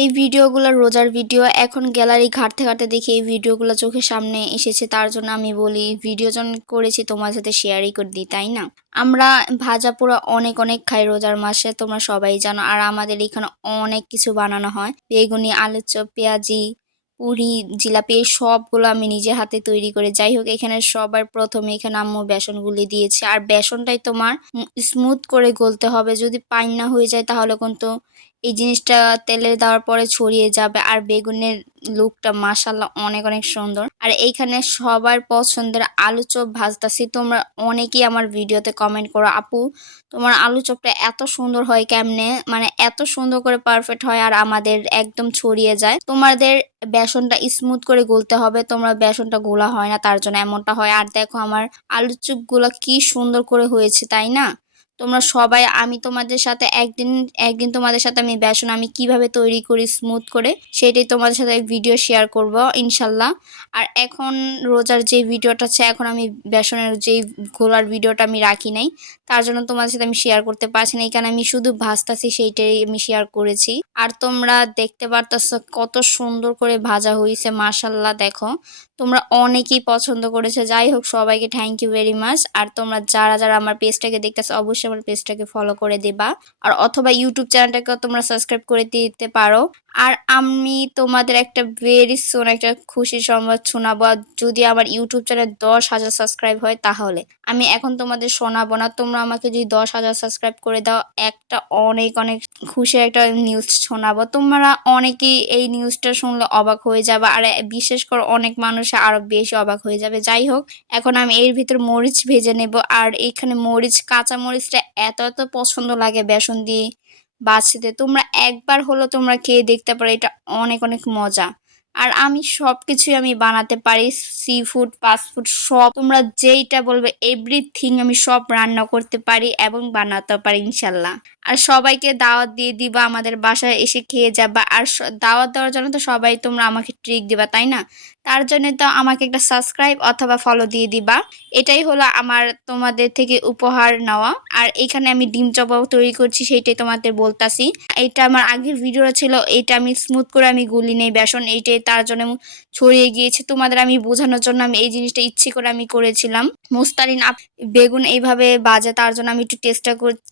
এই ভিডিওগুলো রোজার ভিডিও। এখন গ্যালারি ঘাটতে ঘাটতে দেখি এই ভিডিওগুলো চোখের সামনে এসেছে, তার জন্য আমি বলি ভিডিও যখন করেছি তোমার সাথে শেয়ারই করে দিই, তাই না? আমরা ভাজা পোড়া অনেক অনেক খাই রোজার মাসে, তোমরা সবাই জানো। আর আমাদের এখানে অনেক কিছু বানানো হয়। বেগুনি, আলু চপ, পেঁয়াজি, পুরি, জিলাপি, এই সবগুলো আমি নিজে হাতে তৈরি করে। যাই হোক, এখানে সবার প্রথমে এখানে আম্মু বেসন গুলি দিয়েছে। আর বেসনটাই তোমার স্মুথ করে গলতে হবে। যদি পাইন না হয়ে যায় তাহলে কিন্তু এই জিনিসটা তেলে দেওয়ার পরে ছড়িয়ে যাবে। আর বেগুনের লুকটা মাসাল্লাহ অনেক অনেক সুন্দর। আর এইখানে সবার পছন্দের আলু চপ ভাজতাছি। তোমরা অনেকেই আমার ভিডিওতে কমেন্ট করো, আপু, তোমার আলু চপটা এত সুন্দর হয় কেমনে? মানে এত সুন্দর করে পারফেক্ট হয় আর আমাদের একদম ছড়িয়ে যায়। তোমাদের বেসনটা স্মুথ করে গলতে হবে, তোমরা বেসনটা গোলা হয় না, তার জন্য এমনটা হয়। আর দেখো আমার আলু চপগুলো কি সুন্দর করে হয়েছে, তাই না? তোমরা সবাই, আমি তোমাদের সাথে একদিন একদিন তোমাদের সাথে আমি বেসন, আমি কীভাবে তৈরি করি স্মুথ করে, সেটাই তোমাদের সাথে ভিডিও শেয়ার করব, ইনশাল্লাহ। আর এখন রোজার যে ভিডিওটা আছে, এখন আমি বেসনের যেই ঘোলার ভিডিওটা আমি রাখি নাই, তার জন্য তোমাদের সাথে আমি শেয়ার করতে পারছি না এখানে আমি শুধু ভাজতাছি, সেইটাই আমি শেয়ার করেছি। আর তোমরা দেখতে পারতেছ কত সুন্দর করে ভাজা হয়েছে মাসাল্লাহ দেখো। তোমরা অনেকেই পছন্দ করেছে, যাই হোক, সবাইকে থ্যাংক ইউ ভেরি মাচ আর তোমরা যারা যারা আমার পেজটাকে দেখতেছো, অবশ্যই আমার পেজটাকে ফলো করে দেবা। আর অথবা ইউটিউব চ্যানেলটাকেও তোমরা সাবস্ক্রাইব করে দিতে পারো। আর আমি তোমাদের একটা ভেরি সোন একটা খুশি সংবাদ শোনাবো। যদি আমার ইউটিউব চ্যানেল দশ হাজার সাবস্ক্রাইব হয় তাহলে। আমি এখন তোমাদের শোনাবো না। তোমরা আমাকে যদি দশ হাজার সাবস্ক্রাইব করে দাও, একটা অনেক অনেক খুশি একটা নিউজ শোনাবো। তোমরা অনেকেই এই নিউজটা শুনলে অবাক হয়ে যাবে। আর বিশেষ করে অনেক মানুষ আরও বেশি অবাক হয়ে যাবে। যাই হোক, এখন আমি এর ভিতর মরিচ ভেজে নেব। আর এখানে মরিচ কাঁচা মরিচটা এত এত পছন্দ লাগে বেসন দিয়ে বাছতে তোমরা একবার হলো তোমরা খেয়ে দেখতে পারো, এটা অনেক অনেক মজা। আর আমি সব কিছুই আমি বানাতে পারি সি ফুড ফাস্ট ফুড সব। তোমরা যেইটা বলবে এভরিথিং আমি সব রান্না করতে পারি এবং বানাতে পারি, ইনশাল্লাহ। আর সবাইকে দাওয়াত দিয়ে দিবা, আমাদের বাসায় এসে খেয়ে যাবা। আর দাওয়াত দেওয়ার জন্য তো সবাই তোমরা আমাকে ট্রিক দিবা, তাই না? তার জন্য তো আমাকে একটা সাবস্ক্রাইব অথবা ফলো দিয়ে দিবা। এটাই হলো আমার, তোমাদের থেকে উপহার নেওয়া। আর এখানে আমি ডিম চপাও তৈরি করছি, সেইটাই তোমাদের বলতাছি। এটা আমার আগের ভিডিও ছিল, এটা আমি স্মুথ করে আমি গুলি নেই বেসন, এইটাই তার জন্য ছড়িয়ে গিয়েছে। তোমাদের আমি বোঝানোর জন্য আমি এই জিনিসটা ইচ্ছে করে আমি করেছিলাম। মুস্তারিন বেগুন এইভাবে বাজে, তার জন্য আমি একটু চেষ্টা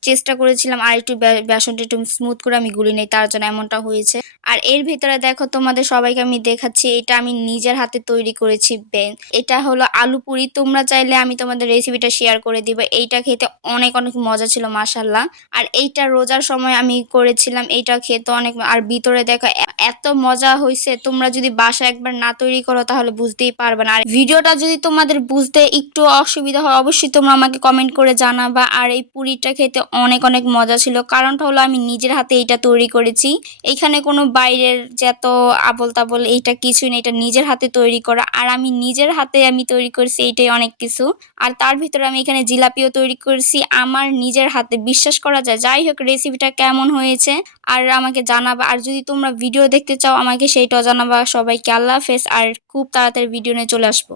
চেষ্টা করেছিলাম। আর একটু বেসনটা একটু স্মুথ করে আমি গুলি নেই, তার জন্য এমনটা হয়েছে। আর এর ভিতরে দেখো, তোমাদের সবাইকে আমি দেখাচ্ছি, এটা আমি নিজের হাতে তৈরি করেছি বেন এটা হলো আলু পুরি। তোমরা চাইলে আমি তোমাদের রেসিপিটা শেয়ার করে দিব। এইটা খেতে অনেক অনেক মজা ছিল মাসাল্লাহ আর এইটা রোজার সময় আমি করেছিলাম, এইটা খেতে অনেক আর ভিতরে দেখো এত মজা হয়েছে তোমরা যদি বাসা একবার না তৈরি করো, তাহলে বুঝতেই পারবে না। আর ভিডিওটা যদি তোমাদের বুঝতে একটু অসুবিধা হয়, অবশ্যই তোমরা আমাকে কমেন্ট করে জানাবা। আর এই পুরিটা খেতে অনেক অনেক মজা ছিল। কারণটা হলো আমি নিজের হাতে এইটা তৈরি করেছি। এইখানে কোনো বাইরের যত আবল তাবল এইটা কিছুই নেই এটা নিজের হাতে তৈরি করা। আর আমি নিজের হাতে আমি তৈরি করেছি, এইটাই অনেক কিছু। আর তার ভিতরে আমি এখানে জিলাপিও তৈরি করেছি। আমার নিজের হাতে বিশ্বাস করা যায়। যাই হোক রেসিপিটা কেমন হয়েছে, আর আমাকে জানাবা। আর যদি তোমরা ভিডিও দেখতে চাও, আমাকে সেইটাও জানাবা। সবাইকে আল্লাহ হাফেজ। আর খুব তাড়াতাড়ি ভিডিও নিয়ে চলে আসব।